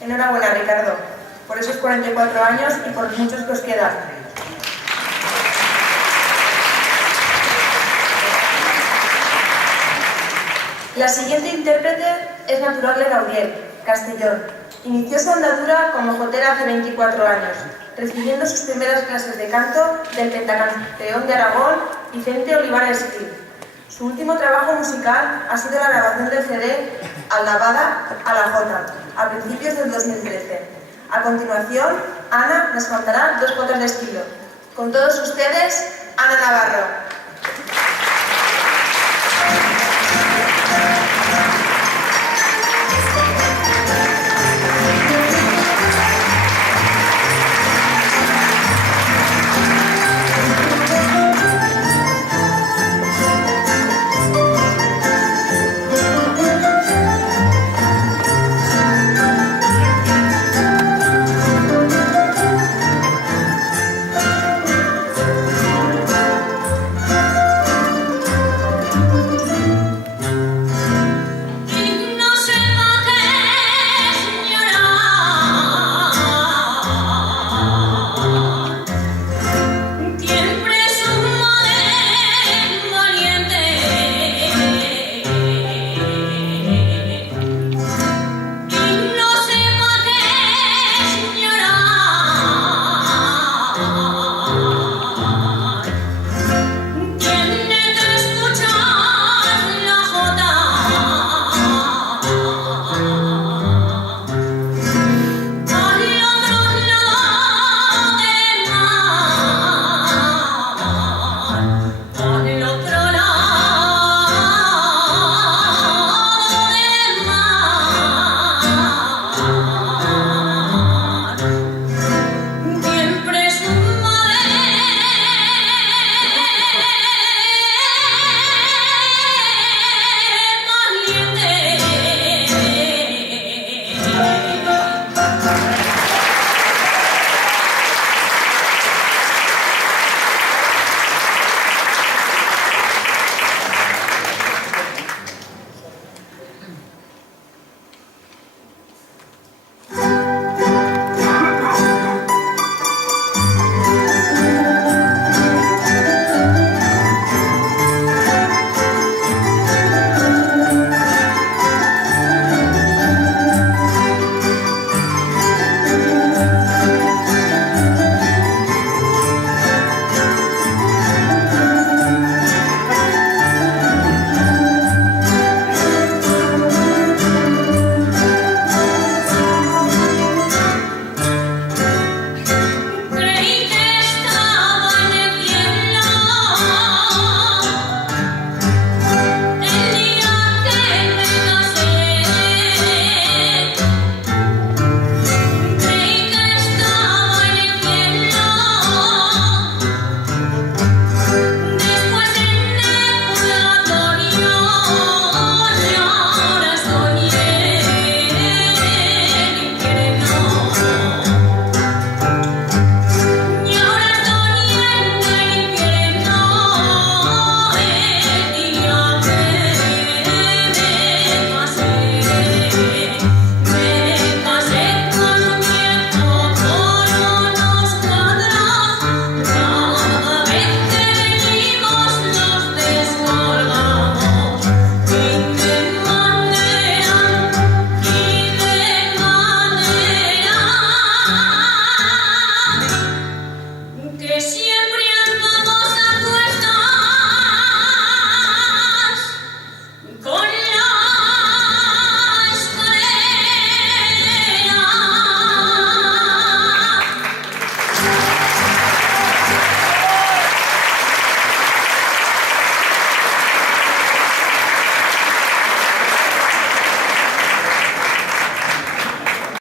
Enhorabuena, Ricardo, por esos 44 años y por los muchos que os quedan. La siguiente intérprete es natural de Gabriel, Castellón. Inició su andadura como jotera hace 24 años, recibiendo sus primeras clases de canto del pentacampeón de Aragón, Vicente Olivares Gil. Su último trabajo musical ha sido la grabación del CD Alabada a la Jota, a principios del 2013. A continuación, Ana nos contará 2 jotas de estilo. Con todos ustedes, Ana Navarro.